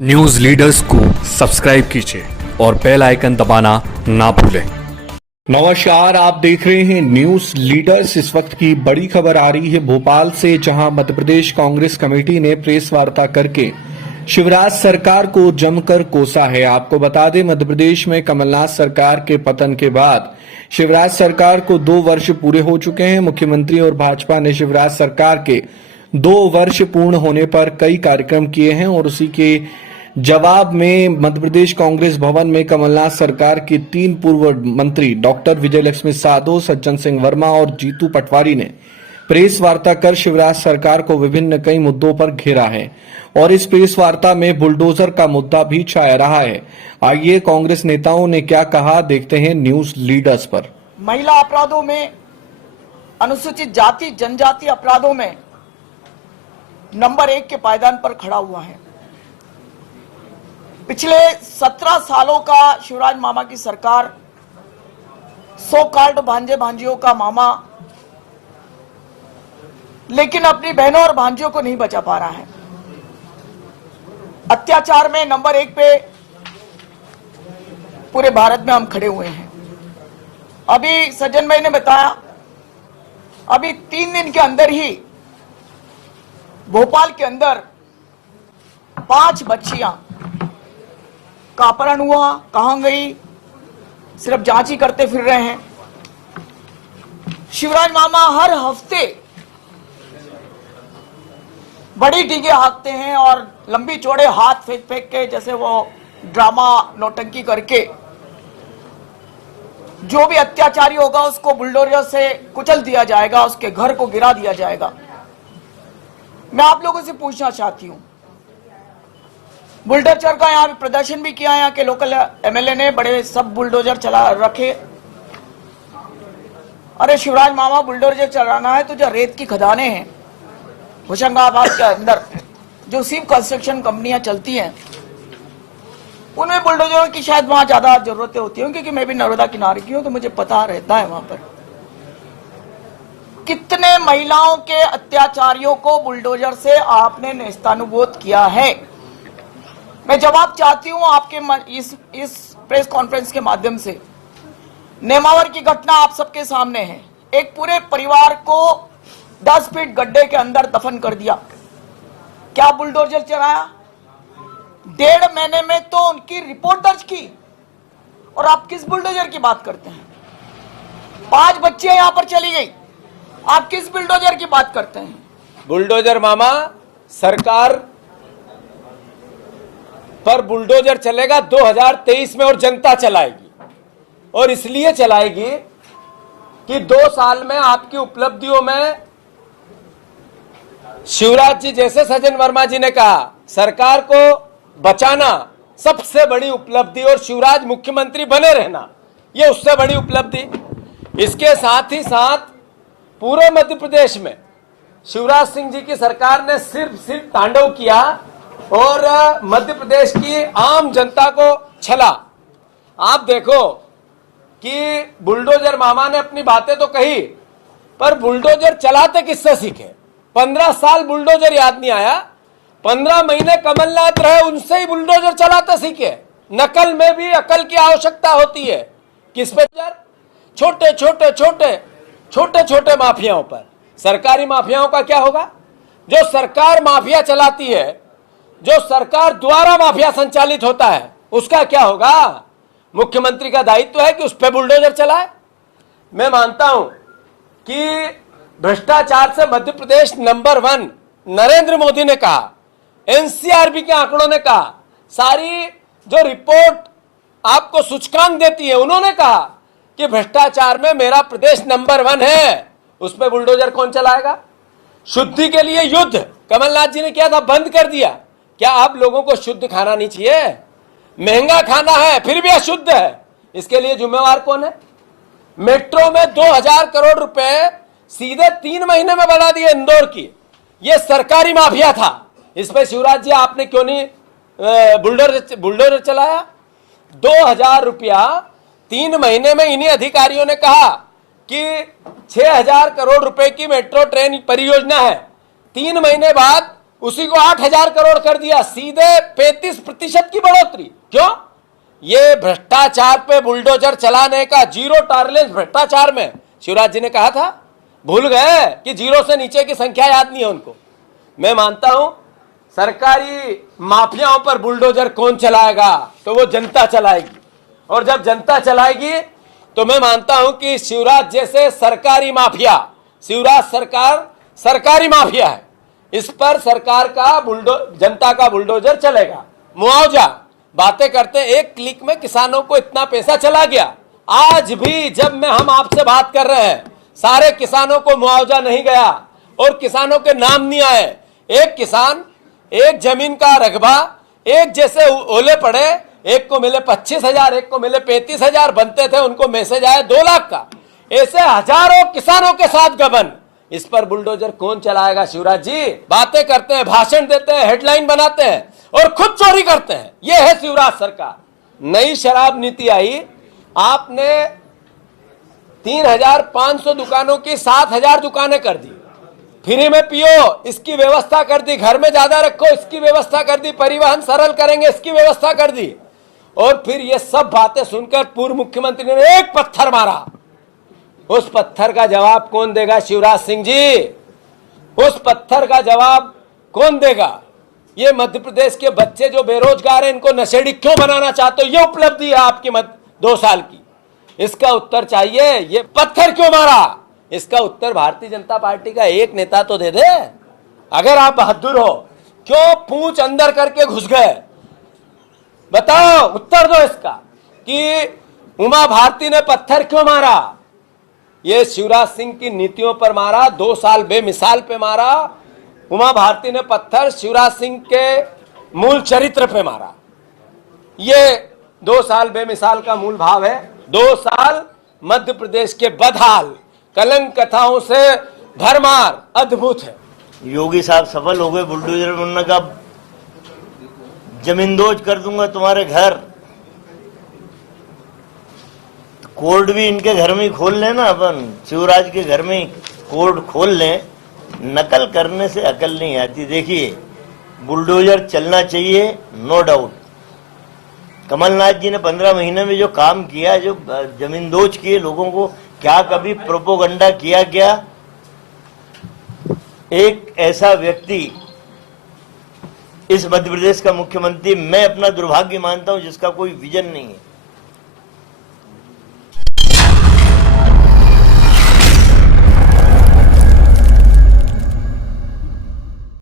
News leaders को subscribe कीजिए और बेल आइकन दबाना ना भूलें। नमस्कार, आप देख रहे हैं न्यूज लीडर्स। इस वक्त की बड़ी खबर आ रही है भोपाल से, जहां मध्य प्रदेश कांग्रेस कमेटी ने प्रेस वार्ता करके शिवराज सरकार को जमकर कोसा है। आपको बता दें, मध्य प्रदेश में कमलनाथ सरकार के पतन के बाद शिवराज सरकार को 2 वर्ष पूरे हो चुके हैं। मुख्यमंत्री और भाजपा ने शिवराज सरकार के 2 वर्ष पूर्ण होने पर कई कार्यक्रम किए हैं और उसी के जवाब में मध्य प्रदेश कांग्रेस भवन में कमलनाथ सरकार के 3 पूर्व मंत्री डॉक्टर विजय लक्ष्मी साधो, सज्जन सिंह वर्मा और जीतू पटवारी ने प्रेस वार्ता कर शिवराज सरकार को विभिन्न कई मुद्दों पर घेरा है और इस प्रेस वार्ता में बुलडोजर का मुद्दा भी छाया रहा है। आइए कांग्रेस नेताओं ने क्या कहा, देखते हैं न्यूज लीडर्स पर। महिला अपराधों में, अनुसूचित जाति जनजाति अपराधों में नंबर 1 के पायदान पर खड़ा हुआ है। पिछले 17 सालों का शिवराज मामा की सरकार 100 कार्ड भांजे भांजियों का मामा, लेकिन अपनी बहनों और भांजियों को नहीं बचा पा रहा है। अत्याचार में नंबर 1 पे पूरे भारत में हम खड़े हुए हैं। अभी सज्जन भाई ने बताया, अभी 3 दिन के अंदर ही भोपाल के अंदर 5 बच्चियां का अपहरण हुआ। कहां गई, सिर्फ जांच ही करते फिर रहे हैं। शिवराज मामा हर हफ्ते बड़ी डीगे हाँकते हैं और लंबी चौड़े हाथ फेंक फेंक के, जैसे वो ड्रामा नौटंकी करके जो भी अत्याचारी होगा उसको बुलडोजर से कुचल दिया जाएगा, उसके घर को गिरा दिया जाएगा। मैं आप लोगों से पूछना चाहती हूं, बुलडोजर का यहां प्रदर्शन भी किया, यहां के लोकल एमएलए ने बड़े सब बुलडोजर चला रखे। अरे शिवराज मामा, बुलडोजर चलाना है तो जो रेत की खदानें हैं होशंगाबाद के अंदर, जो सिर्फ कंस्ट्रक्शन कंपनियां चलती हैं, उनमें बुलडोजरों की शायद वहां ज्यादा जरूरतें होती हैं, क्योंकि मैं भी नर्मदा किनारे की हूं तो मुझे पता रहता है वहां पर कितने महिलाओं के अत्याचारियों को बुलडोजर से आपने नेस्तानुबोध किया है। मैं जवाब चाहती हूं आपके इस प्रेस कॉन्फ्रेंस के माध्यम से। नेमावर की घटना आप सबके सामने है। एक पूरे परिवार को 10 फीट गड्ढे के अंदर दफन कर दिया। क्या बुलडोजर चलाया? 1.5 महीने में तो उनकी रिपोर्ट दर्ज की, और आप किस बुलडोजर की बात करते हैं? 5 बच्चियां यहां पर चली गई, आप किस बुलडोजर की बात करते हैं? बुलडोजर मामा, सरकार पर बुलडोजर चलेगा 2023 में और जनता चलाएगी, और इसलिए चलाएगी कि 2 साल में आपकी उपलब्धियों में शिवराज जी, जैसे सज्जन वर्मा जी ने कहा, सरकार को बचाना सबसे बड़ी उपलब्धि और शिवराज मुख्यमंत्री बने रहना ये उससे बड़ी उपलब्धि। इसके साथ ही साथ पूरे मध्य प्रदेश में शिवराज सिंह जी की सरकार ने सिर्फ तांडव किया और मध्य प्रदेश की आम जनता को छला। आप देखो कि बुलडोजर मामा ने अपनी बातें तो कही, पर बुलडोजर चलाते किससे सीखे? 15 साल बुलडोजर याद नहीं आया, 15 महीने कमलनाथ रहे, उनसे ही बुलडोजर चलाते सीखे। नकल में भी अकल की आवश्यकता होती है। किस पे? छोटे छोटे माफियाओं पर। सरकारी माफियाओं का क्या होगा? जो सरकार माफिया चलाती है, जो सरकार द्वारा माफिया संचालित होता है, उसका क्या होगा? मुख्यमंत्री का दायित्व है कि उस पर बुलडोजर चलाए। मैं मानता हूं कि भ्रष्टाचार से मध्य प्रदेश नंबर 1 नरेंद्र मोदी ने कहा, एनसीआरबी के आंकड़ों ने कहा, सारी जो रिपोर्ट आपको सूचकांक देती है उन्होंने कहा कि भ्रष्टाचार में मेरा प्रदेश नंबर 1 है। उस पर बुलडोजर कौन चलाएगा? शुद्धि के लिए युद्ध कमलनाथ जी ने किया था, बंद कर दिया। क्या आप लोगों को शुद्ध खाना नहीं चाहिए? महंगा खाना है फिर भी अशुद्ध है, इसके लिए जिम्मेवार कौन है? मेट्रो में 2000 करोड़ रुपए सीधे 3 महीने में बढ़ा दिए इंदौर की। यह सरकारी माफिया था। इस पे शिवराज जी आपने क्यों नहीं बुलडोजर चलाया? 2000 रुपया 3 महीने में इन्हीं अधिकारियों ने कहा कि 6000 करोड़ रुपए की मेट्रो ट्रेन परियोजना है। 3 महीने बाद उसी को 8,000 करोड़ कर दिया, सीधे 35% की बढ़ोतरी। क्यों? ये भ्रष्टाचार पे बुलडोजर चलाने का, जीरो टॉलरेंस भ्रष्टाचार में। शिवराज जी ने कहा था, भूल गए कि जीरो से नीचे की संख्या याद नहीं है उनको। मैं मानता हूं सरकारी माफियाओं पर बुलडोजर कौन चलाएगा, तो वो जनता चलाएगी, और जब जनता चलाएगी तो मैं मानता हूं कि शिवराज जैसे सरकारी माफिया, शिवराज सरकार सरकारी माफिया है, इस पर सरकार का जनता का बुलडोजर चलेगा। मुआवजा बातें करते हैं, एक क्लिक में किसानों को इतना पैसा चला गया। आज भी जब हम आपसे बात कर रहे हैं, सारे किसानों को मुआवजा नहीं गया और किसानों के नाम नहीं आए। एक किसान, एक जमीन का रकबा, एक जैसे ओले पड़े, एक को मिले 25,000, एक को मिले 35,000 बनते थे, उनको मैसेज आया 2 लाख का। ऐसे हजारों किसानों के साथ गबन। इस पर बुलडोजर कौन चलाएगा? शिवराज जी बातें करते हैं, भाषण देते हैं, हेडलाइन बनाते हैं और खुद चोरी करते हैं। यह है शिवराज सरकार। नई शराब नीति आई, आपने 3,500 दुकानों की 7,000 दुकानें कर दी। फ्री में पियो इसकी व्यवस्था कर दी, घर में ज्यादा रखो इसकी व्यवस्था कर दी, परिवहन सरल करेंगे इसकी व्यवस्था कर दी। और फिर ये सब बातें सुनकर पूर्व मुख्यमंत्री ने एक पत्थर मारा। उस पत्थर का जवाब कौन देगा? शिवराज सिंह जी, उस पत्थर का जवाब कौन देगा? ये मध्य प्रदेश के बच्चे जो बेरोजगार हैं, इनको नशेड़ी क्यों बनाना चाहते हो? ये उपलब्धि है आपकी 2 साल की, इसका उत्तर चाहिए। ये पत्थर क्यों मारा, इसका उत्तर भारतीय जनता पार्टी का एक नेता तो दे दे। अगर आप बहादुर हो, क्यों पूंछ अंदर करके घुस गए? बताओ, उत्तर दो इसका कि उमा भारती ने पत्थर क्यों मारा? ये शिवराज सिंह की नीतियों पर मारा, 2 साल बेमिसाल पे मारा। उमा भारती ने पत्थर शिवराज सिंह के मूल चरित्र पे मारा। ये 2 साल बेमिसाल का मूल भाव है। 2 साल मध्य प्रदेश के बदहाल, कलंक कथाओं से भरमार, अद्भुत है। योगी साहब सफल हो गए बुलडोजर में, उन्होंने कहा जमींदोज कर दूंगा तुम्हारे घर। कोर्ट भी इनके घर में ही खोल लेना, अपन शिवराज के घर में ही कोर्ट खोल लें। नकल करने से अकल नहीं आती। देखिए, बुलडोजर चलना चाहिए, नो डाउट। कमलनाथ जी ने 15 महीने में जो काम किया, जो जमींदोज किए लोगों को, क्या कभी प्रोपोगंडा किया गया? एक ऐसा व्यक्ति इस मध्य प्रदेश का मुख्यमंत्री, मैं अपना दुर्भाग्य मानता हूं, जिसका कोई विजन नहीं है।